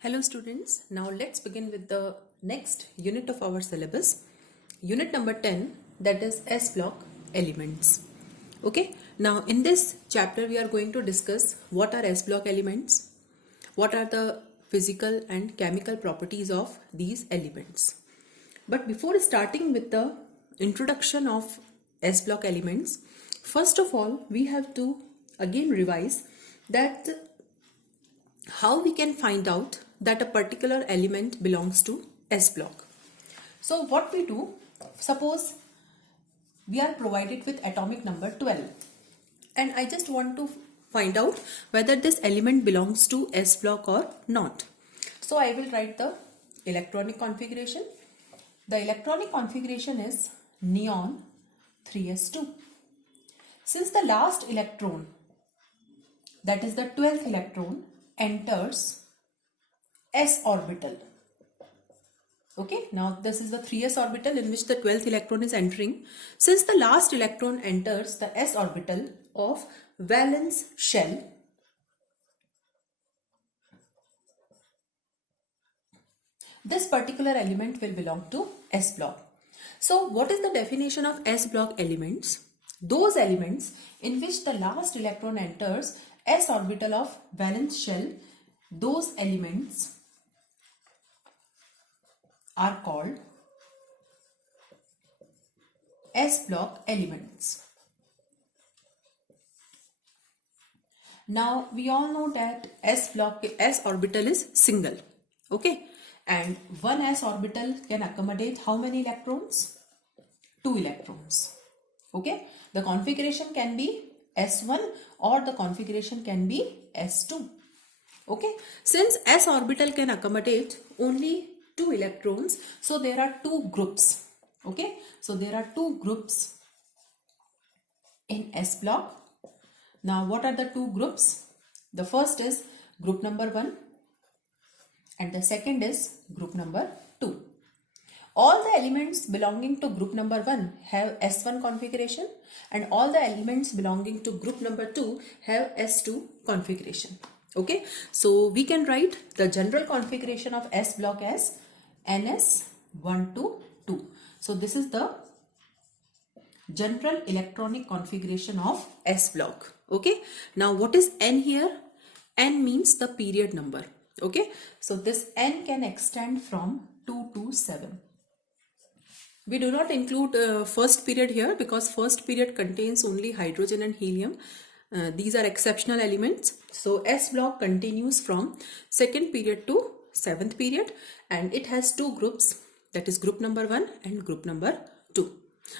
Hello students, now let's begin with the next unit of our syllabus, unit number 10, that is S block elements. Okay, now in this chapter we are going to discuss what are S block elements, what are the physical and chemical properties of these elements. But before starting with the introduction of S block elements, first of all we have to again revise that how we can find out that a particular element belongs to S block. So what we do, suppose we are provided with atomic number 12 and I just want to find out whether this element belongs to S block or not. So I will write the electronic configuration. The electronic configuration is neon 3s2. Since the last electron, that is the 12th electron, enters s orbital. Okay, now this is the 3s orbital in which the 12th electron is entering. Since the last electron enters the s orbital of valence shell, this particular element will belong to S block. So what is the definition of S block elements? Those elements in which the last electron enters s orbital of valence shell, those elements are called S block elements. Now we all know that S orbital is single. Okay, and one s orbital can accommodate how many electrons? 2 electrons. Okay, the configuration can be S1 or the configuration can be S2. Okay, since s orbital can accommodate only 2 electrons, so there are 2 groups. Okay, so there are 2 groups in S block. Now what are the 2 groups? The first is group number 1 and the second is group number 2. All the elements belonging to group number 1 have S1 configuration and all the elements belonging to group number 2 have S2 configuration. Okay, so we can write the general configuration of S block as NS122. So this is the general electronic configuration of S block. Okay, now what is N here? N means the period number. Okay, so this N can extend from 2 to 7. We do not include first period here because first period contains only hydrogen and helium. These are exceptional elements. So S block continues from second period to 7th period and it has 2 groups, that is group number 1 and group number 2.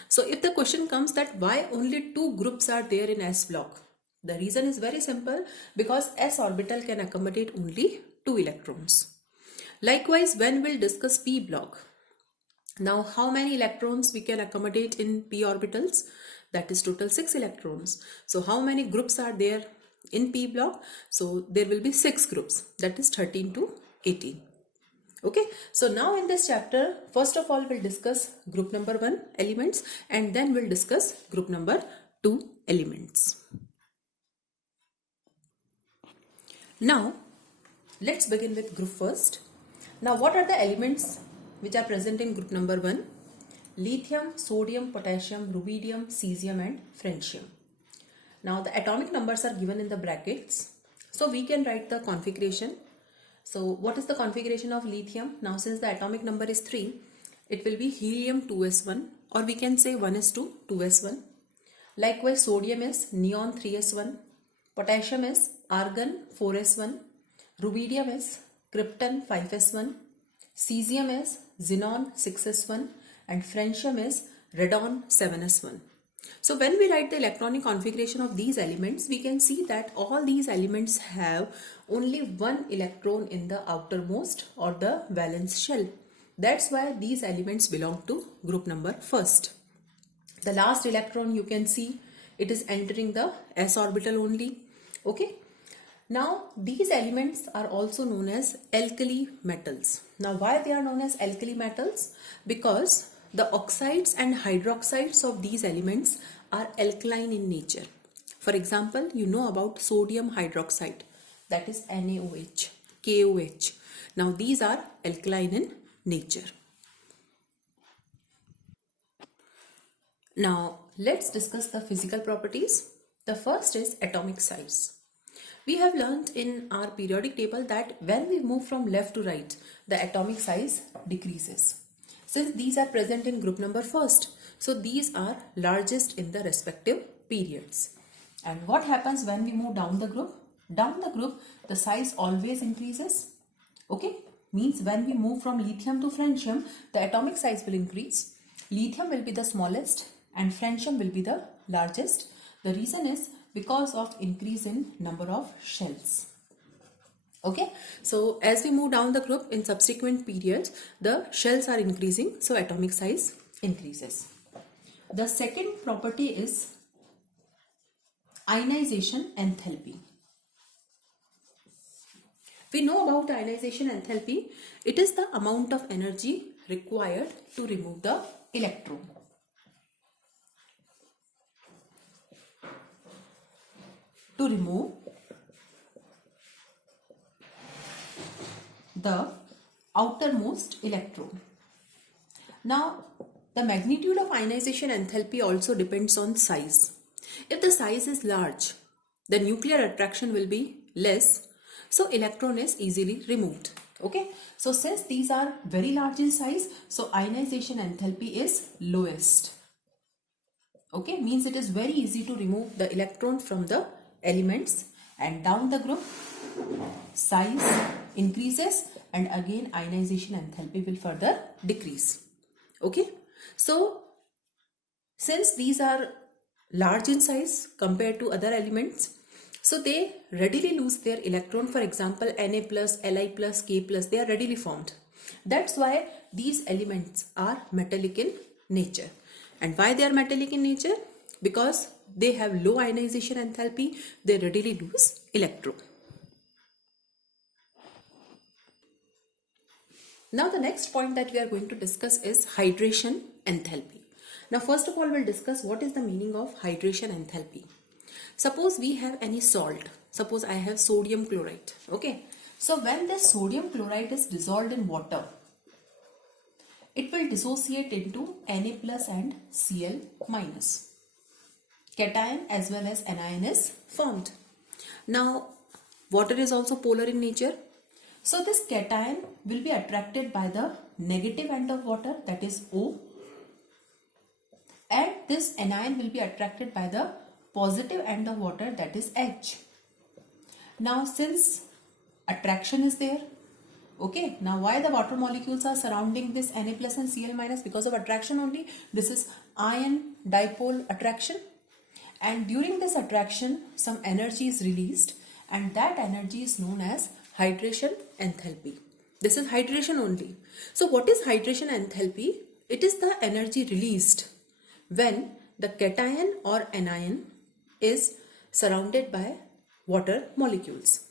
So if the question comes that why only 2 groups are there in S block, the reason is very simple, because S orbital can accommodate only 2 electrons. Likewise, when we'll discuss P block, now how many electrons we can accommodate in p orbitals? That is total 6 electrons. So how many groups are there in p block? So there will be 6 groups, that is 13 to 18. Okay, so now in this chapter, first of all we'll discuss group number 1 elements and then we'll discuss group number 2 elements. Now let's begin with group first. Now what are the elements which are present in group number 1? Lithium, sodium, potassium, rubidium, cesium and francium. Now the atomic numbers are given in the brackets. So we can write the configuration. So what is the configuration of lithium? Now since the atomic number is 3, it will be helium 2s1 or we can say 1s2, 2s1. Likewise sodium is neon 3s1, potassium is argon 4s1, rubidium is krypton 5s1, cesium is xenon 6s1 and francium is radon 7s1. So when we write the electronic configuration of these elements, we can see that all these elements have only one electron in the outermost or the valence shell. That's why these elements belong to group number first. The last electron you can see it is entering the s orbital only. Okay. Now these elements are also known as alkali metals. Now why they are known as alkali metals? Because the oxides and hydroxides of these elements are alkaline in nature. For example, you know about sodium hydroxide, that is NaOH. KOH. Now these are alkaline in nature. Now let's discuss the physical properties. The first is atomic size. We have learned in our periodic table that when we move from left to right, the atomic size decreases. Since these are present in group number first, so these are largest in the respective periods. And what happens when we move down the group? Down the group, the size always increases. Okay, means when we move from lithium to francium, the atomic size will increase. Lithium will be the smallest and francium will be the largest. The reason is because of increase in number of shells. Okay, so as we move down the group in subsequent periods, the shells are increasing, so atomic size increases. The second property is ionization enthalpy. We know about ionization enthalpy. It is the amount of energy required to remove the electron. To remove the outermost electron. Now, the magnitude of ionization enthalpy also depends on size. If the size is large, the nuclear attraction will be less, so electron is easily removed. Okay, so since these are very large in size, so ionization enthalpy is lowest. Okay, means it is very easy to remove the electron from the elements, and down the group size increases and again ionization enthalpy will further decrease. Okay, so since these are large in size compared to other elements, so they readily lose their electron. For example, Na plus, Li plus, K plus, they are readily formed. That's why these elements are metallic in nature. And why they are metallic in nature? Because they have low ionization enthalpy, they readily lose electron. Now the next point that we are going to discuss is hydration enthalpy. Now first of all, we'll discuss what is the meaning of hydration enthalpy. Suppose we have any salt. Suppose I have sodium chloride. Okay. So when this sodium chloride is dissolved in water, it will dissociate into Na plus and Cl minus. Cation as well as anion is formed. Now water is also polar in nature. So this cation will be attracted by the negative end of water, that is O, and this anion will be attracted by the positive end of water, that is H. Now since attraction is there, okay, now why the water molecules are surrounding this Na plus and Cl minus? Because of attraction only. This is ion dipole attraction, and during this attraction some energy is released, and that energy is known as hydration enthalpy. This is hydration only. So what is hydration enthalpy? It is the energy released when the cation or anion is surrounded by water molecules,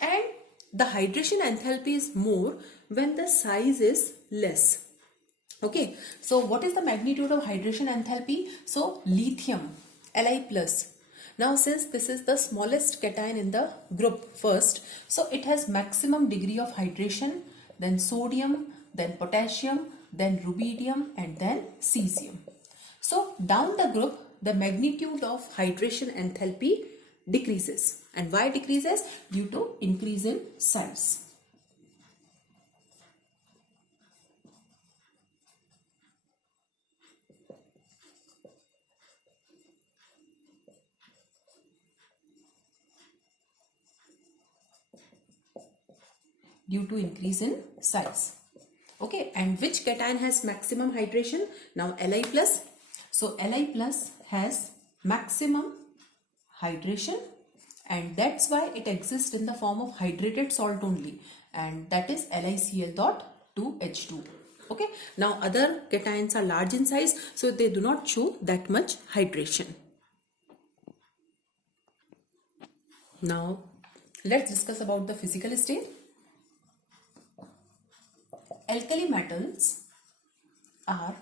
and the hydration enthalpy is more when the size is less. Okay, so what is the magnitude of hydration enthalpy? So lithium Li plus. Now since this is the smallest cation in the group first, so it has maximum degree of hydration, then sodium, then potassium, then rubidium, and then cesium. So down the group, the magnitude of hydration enthalpy decreases. And why decreases? Due to increase in size. Due to increase in size. Okay, and which cation has maximum hydration? Now Li plus. So Li plus has maximum hydration, and that's why it exists in the form of hydrated salt only, and that is LiCl dot 2H2. Okay, now other cations are large in size, so they do not show that much hydration. Now let's discuss about the physical state. Alkali metals are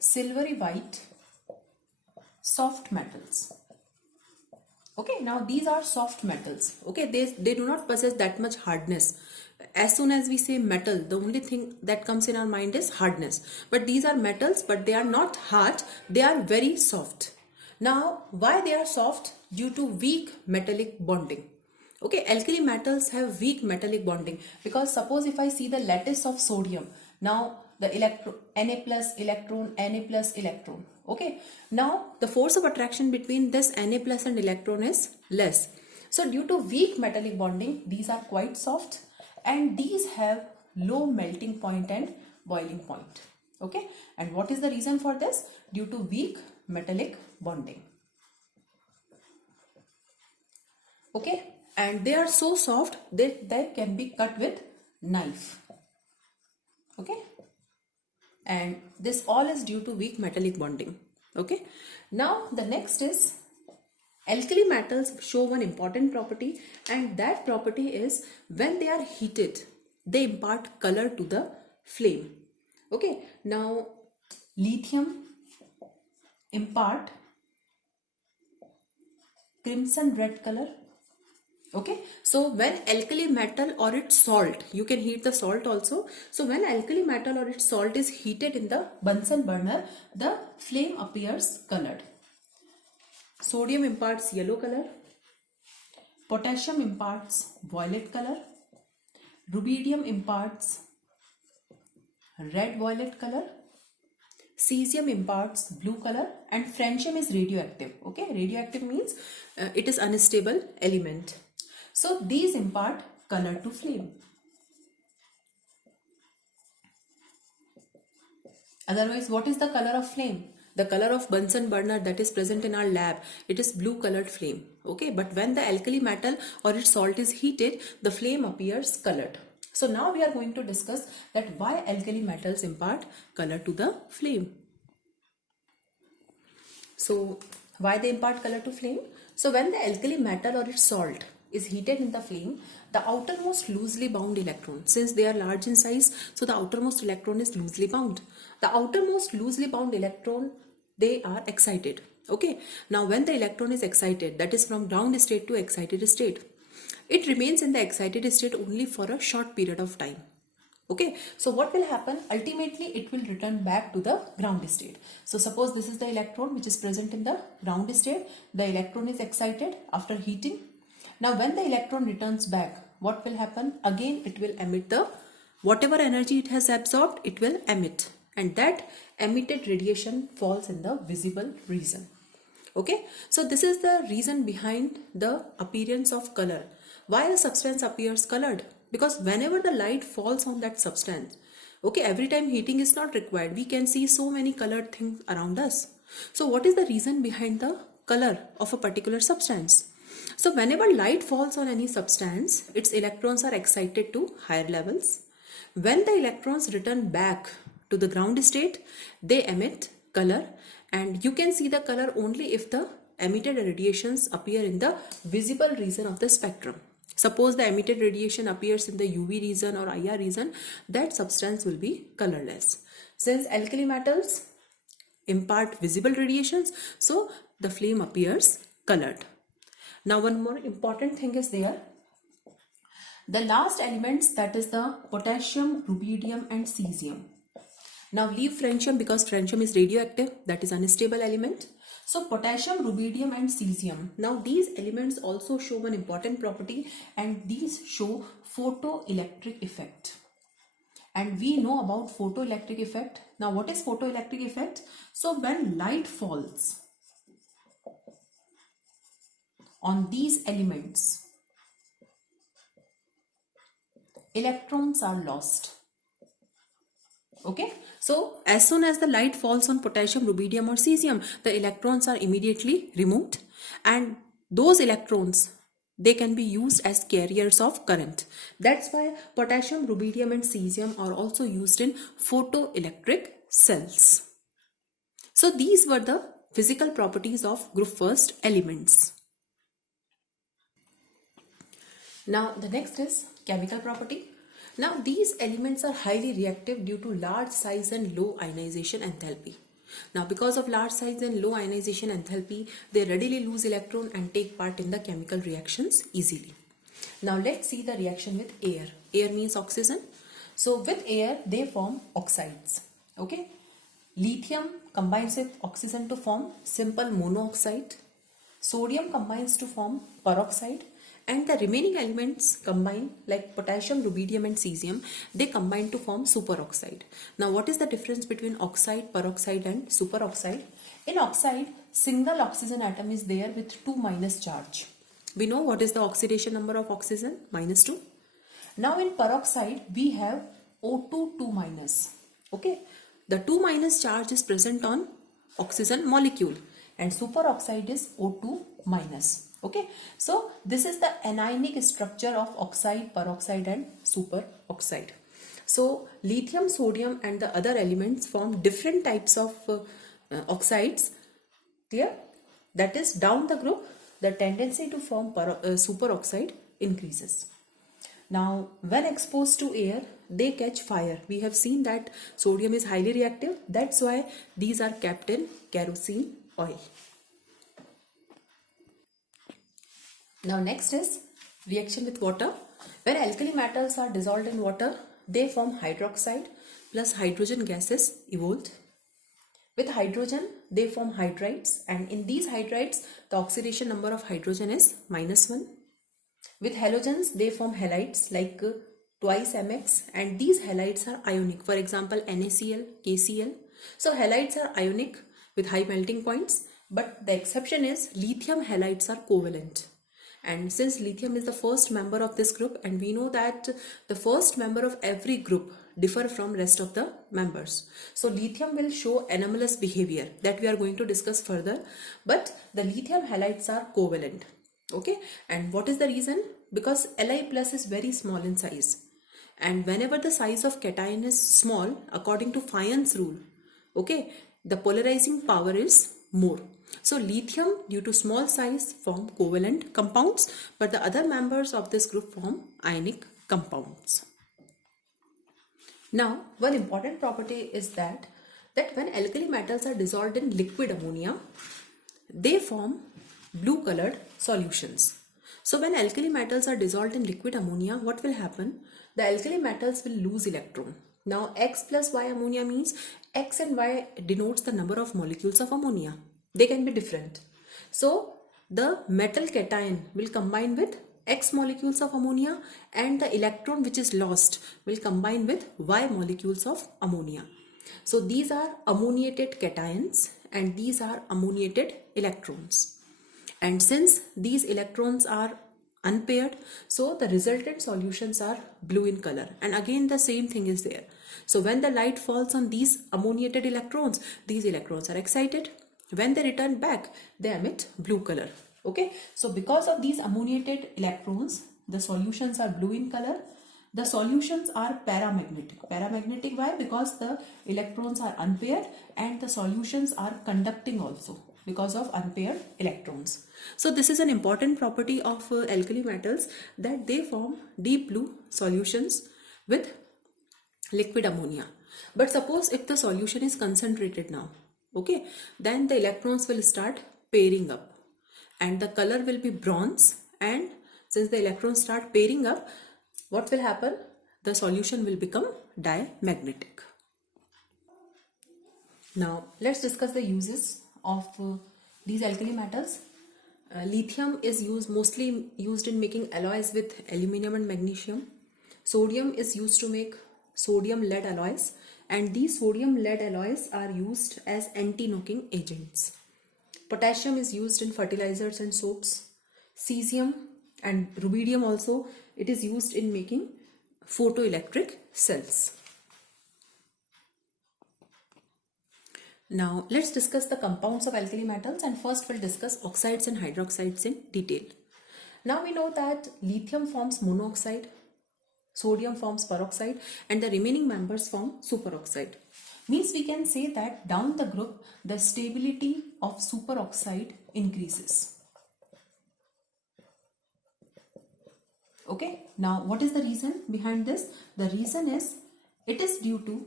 silvery white soft metals. Okay, now these are soft metals. Okay, they do not possess that much hardness. As soon as we say metal, the only thing that comes in our mind is hardness. But these are metals, but they are not hard, they are very soft. Now, why they are soft? Due to weak metallic bonding. Okay, alkali metals have weak metallic bonding, because suppose if I see the lattice of sodium, now the electron Na plus electron, Na plus electron. Okay, now the force of attraction between this Na plus and electron is less. So due to weak metallic bonding, these are quite soft, and these have low melting point and boiling point. Okay, and what is the reason for this? Due to weak metallic bonding. Okay, and they are so soft that they can be cut with knife. Okay, and this all is due to weak metallic bonding. Okay, now the next is alkali metals show one important property, and that property is when they are heated, they impart color to the flame. Okay, now lithium impart crimson red color. Okay, so when alkali metal or its salt, you can heat the salt also. So when alkali metal or its salt is heated in the Bunsen burner, the flame appears colored. Sodium imparts yellow color, potassium imparts violet color, rubidium imparts red violet color, cesium imparts blue color, and francium is radioactive. Okay, radioactive means it is unstable element. So these impart color to flame. Otherwise, what is the color of flame? The color of Bunsen burner that is present in our lab, it is blue colored flame. Okay, but when the alkali metal or its salt is heated, the flame appears colored. So now we are going to discuss that why alkali metals impart color to the flame. So why they impart color to flame? So when the alkali metal or its salt is heated in the flame, the outermost loosely bound electron, since they are large in size, so the outermost electron is loosely bound. The outermost loosely bound electron, they are excited. Okay, now when the electron is excited, that is from ground state to excited state, it remains in the excited state only for a short period of time. Okay, so what will happen? Ultimately, it will return back to the ground state. So suppose this is the electron which is present in the ground state. The electron is excited after heating. Now when the electron returns back, what will happen? Again, it will emit the whatever energy it has absorbed, it will emit, and that emitted radiation falls in the visible region. Okay, so this is the reason behind the appearance of color. Why a substance appears colored? Because whenever the light falls on that substance, okay, every time heating is not required, we can see so many colored things around us. So what is the reason behind the color of a particular substance? So whenever light falls on any substance, its electrons are excited to higher levels. When the electrons return back to the ground state, they emit color, and you can see the color only if the emitted radiations appear in the visible region of the spectrum. Suppose the emitted radiation appears in the UV region or IR region, that substance will be colorless. Since alkali metals impart visible radiations, so the flame appears colored. Now one more important thing is there. The last elements, that is the potassium, rubidium and cesium. Now leave francium because francium is radioactive, that is unstable element. So potassium, rubidium and cesium. Now these elements also show one important property, and these show photoelectric effect. And we know about photoelectric effect. Now what is photoelectric effect? So when light falls on these elements, electrons are lost. Okay, so as soon as the light falls on potassium, rubidium or cesium, the electrons are immediately removed, and those electrons, they can be used as carriers of current. That's why potassium, rubidium and cesium are also used in photoelectric cells. So these were the physical properties of group first elements. Now the next is chemical property. Now these elements are highly reactive due to large size and low ionization enthalpy. Now, because of large size and low ionization enthalpy, they readily lose electron and take part in the chemical reactions easily. Now, let's see the reaction with air. Air means oxygen. So, with air, they form oxides. Okay. Lithium combines with oxygen to form simple monooxide. Sodium combines to form peroxide, and the remaining elements combine like potassium, rubidium and cesium. They combine to form superoxide. Now, what is the difference between oxide, peroxide and superoxide? In oxide, single oxygen atom is there with 2 minus charge. We know what is the oxidation number of oxygen, -2. Now in peroxide, we have O2 2 minus. Okay, the 2 minus charge is present on oxygen molecule, and superoxide is O2 minus. Okay, so this is the anionic structure of oxide, peroxide and superoxide. So lithium, sodium and the other elements form different types of oxides. Clear? That is, down the group, the tendency to form superoxide increases. Now, when exposed to air, they catch fire. We have seen that sodium is highly reactive. That's why these are kept in kerosene oil. Now, next is reaction with water. When alkali metals are dissolved in water, they form hydroxide plus hydrogen gases evolved. With hydrogen, they form hydrides, and in these hydrides, the oxidation number of hydrogen is -1. With halogens, they form halides like twice Mx, and these halides are ionic. For example, NaCl, KCl. So halides are ionic with high melting points, but the exception is lithium halides are covalent. And since lithium is the first member of this group, and we know that the first member of every group differ from rest of the members, so lithium will show anomalous behavior that we are going to discuss further, but the lithium halides are covalent. Okay, and what is the reason? Because Li plus is very small in size, and whenever the size of cation is small, according to Fion's rule, okay, the polarizing power is more. So lithium, due to small size, form covalent compounds, but the other members of this group form ionic compounds. Now, one important property is that when alkali metals are dissolved in liquid ammonia, they form blue colored solutions. So when alkali metals are dissolved in liquid ammonia, what will happen? The alkali metals will lose electron. Now X plus Y ammonia means X and Y denotes the number of molecules of ammonia. They can be different. So the metal cation will combine with X molecules of ammonia, and the electron which is lost will combine with Y molecules of ammonia. So these are ammoniated cations and these are ammoniated electrons. And since these electrons are unpaired, so the resultant solutions are blue in color. And again the same thing is there. So when the light falls on these ammoniated electrons, these electrons are excited. When they return back, they emit blue color. Okay, so because of these ammoniated electrons, the solutions are blue in color. The solutions are paramagnetic. Paramagnetic, why? Because the electrons are unpaired and the solutions are conducting also because of unpaired electrons. So this is an important property of alkali metals, that they form deep blue solutions with liquid ammonia. But suppose if the solution is concentrated now, okay, then the electrons will start pairing up and the color will be bronze, and since the electrons start pairing up, what will happen? The solution will become diamagnetic. Now let's discuss the uses of these alkali metals. Lithium is mostly used in making alloys with aluminum and magnesium. Sodium is used to make sodium lead alloys, and these sodium lead alloys are used as anti-knocking agents. Potassium is used in fertilizers and soaps. Cesium and rubidium also, it is used in making photoelectric cells. Now let's discuss the compounds of alkali metals, and first we'll discuss oxides and hydroxides in detail. Now we know that lithium forms monooxide, sodium forms peroxide, and the remaining members form superoxide. Means we can say that down the group, the stability of superoxide increases. Okay, now what is the reason behind this? The reason is, it is due to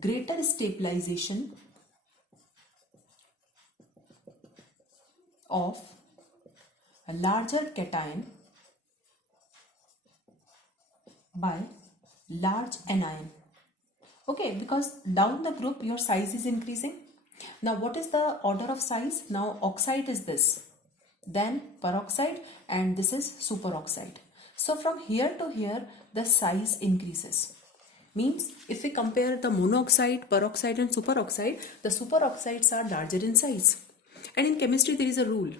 greater stabilization of a larger cation by large anion. Okay, because down the group your size is increasing. Now what is the order of size? Now oxide is this, then peroxide, and this is superoxide. So from here to here the size increases. Means if we compare the monoxide, peroxide and superoxide, the superoxides are larger in size. And in chemistry there is a rule.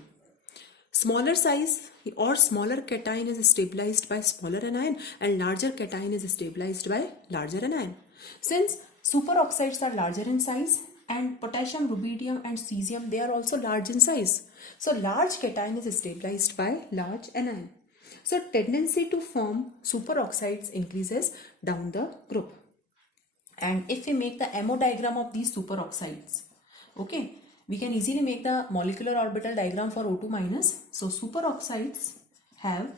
Smaller size or smaller cation is stabilized by smaller anion and larger cation is stabilized by larger anion. Since superoxides are larger in size and potassium, rubidium and cesium, they are also large in size. So large cation is stabilized by large anion. So tendency to form superoxides increases down the group. And if we make the MO diagram of these superoxides, okay, we can easily make the molecular orbital diagram for O2 minus. So superoxides have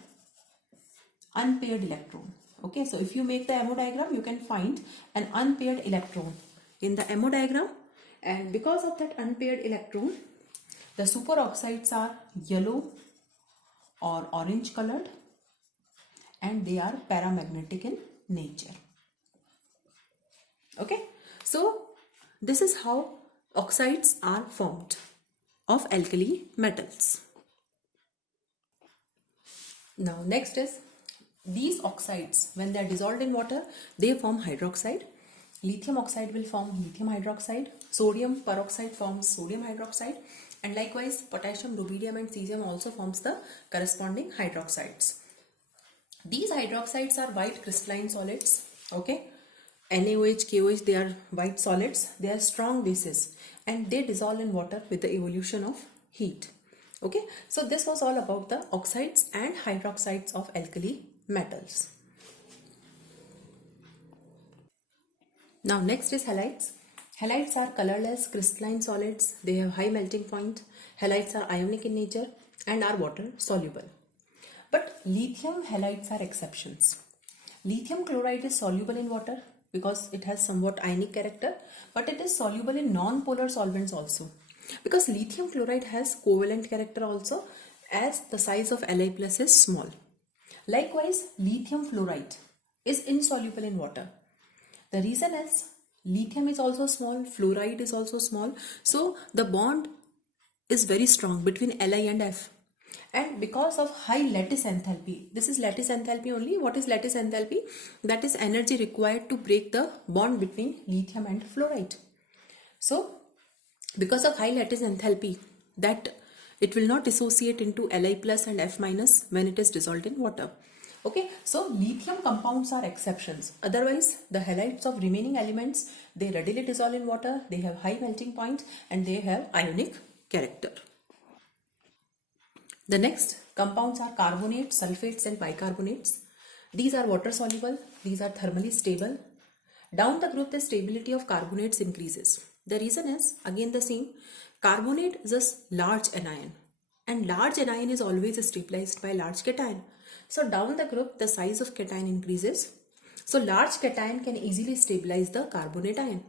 unpaired electron. Okay, so if you make the MO diagram, you can find an unpaired electron in the MO diagram, and because of that unpaired electron, the superoxides are yellow or orange colored and they are paramagnetic in nature. Okay, so this is how oxides are formed of alkali metals. Now next is these oxides, when they are dissolved in water, they form hydroxide. Lithium oxide will form lithium hydroxide. Sodium peroxide forms sodium hydroxide. And likewise potassium, rubidium and cesium also forms the corresponding hydroxides. These hydroxides are white crystalline solids. Okay, NaOH, KOH, they are white solids. They are strong bases and they dissolve in water with the evolution of heat. Okay, so this was all about the oxides and hydroxides of alkali metals. Now next is halides. Halides are colorless crystalline solids. They have high melting point. Halides are ionic in nature and are water soluble. But lithium halides are exceptions. Lithium chloride is soluble in water because it has somewhat ionic character, but it is soluble in non-polar solvents also, because lithium chloride has covalent character also, as the size of Li plus is small. Likewise, lithium fluoride is insoluble in water. The reason is lithium is also small, fluoride is also small, so the bond is very strong between Li and F. And because of high lattice enthalpy, this is lattice enthalpy only. What is lattice enthalpy? That is energy required to break the bond between lithium and fluoride. So because of high lattice enthalpy, that it will not dissociate into Li plus and F minus when it is dissolved in water. Okay, so lithium compounds are exceptions. Otherwise, the halides of remaining elements, they readily dissolve in water, they have high melting point and they have ionic character. The next compounds are carbonates, sulfates and bicarbonates. These are water soluble, these are thermally stable. Down the group, the stability of carbonates increases. The reason is again the same. Carbonate is a large anion and large anion is always stabilized by large cation. So down the group, the size of cation increases. So large cation can easily stabilize the carbonate ion.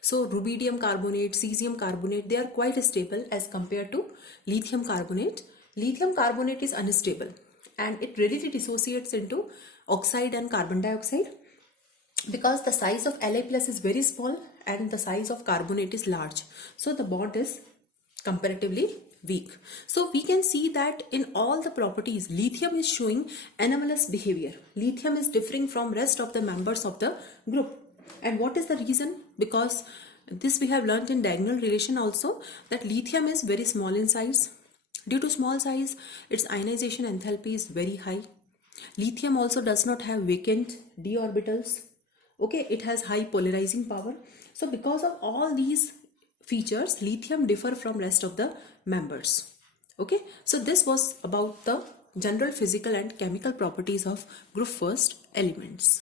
So rubidium carbonate, cesium carbonate, they are quite stable as compared to lithium carbonate. Lithium carbonate is unstable and it readily dissociates into oxide and carbon dioxide, because the size of Li plus is very small and the size of carbonate is large. So the bond is comparatively weak. So we can see that in all the properties, lithium is showing anomalous behavior. Lithium is differing from rest of the members of the group. And what is the reason? Because this we have learnt in diagonal relation also, that lithium is very small in size. Due to small size, its ionization enthalpy is very high. Lithium also does not have vacant d orbitals. Okay, it has high polarizing power. So because of all these features, lithium differ from rest of the members. Okay, so this was about the general physical and chemical properties of group first elements.